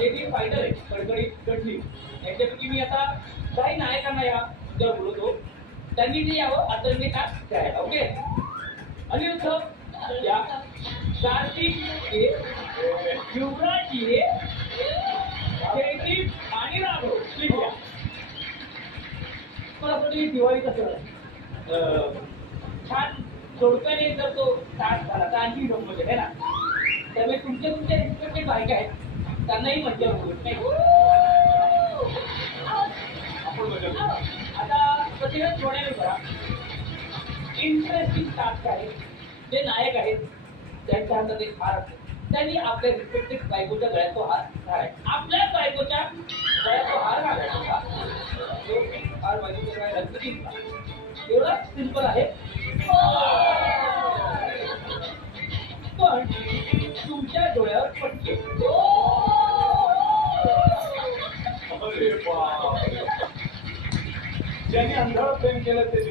हे जी फायटर आहे कडकडीत कडली याच्यापैकी मी आता काही नायकांना या जर बोलतो त्यांनी जे यावं आता मी टास्क आहे. ओके अनिरुद्ध या कार्तिक हे युवराज हे जयदीप आणि राघव प्लीज या. मला वाटतं दिवाळी कसं छान जोडप्याने जर तो टास्क झाला तर आणखी गंमत आहे ना. त्यामुळे तुमच्या रिस्पेक्टेड बायका आहेत त्यांनाही मज्जा होईल नाही. आता प्रतिभा जोड्याने करा. इंटरेस्टिंग टास्क आहे. जे नायक आहेत त्यांच्या हातात एक हार असतो. त्यांनी आपल्या रिस्पेक्टेड बायकोच्या गळ्यात तो हार घालायचा. आपल्या बायकोच्या गळ्यात तो हार घालायचा. हार बायकोच्या गळ्यात घातला. एवढं सिंपल आहे. पण तुमच्या डोळ्यावर पटके. ज्यांनी अंधार प्रेम केलं ते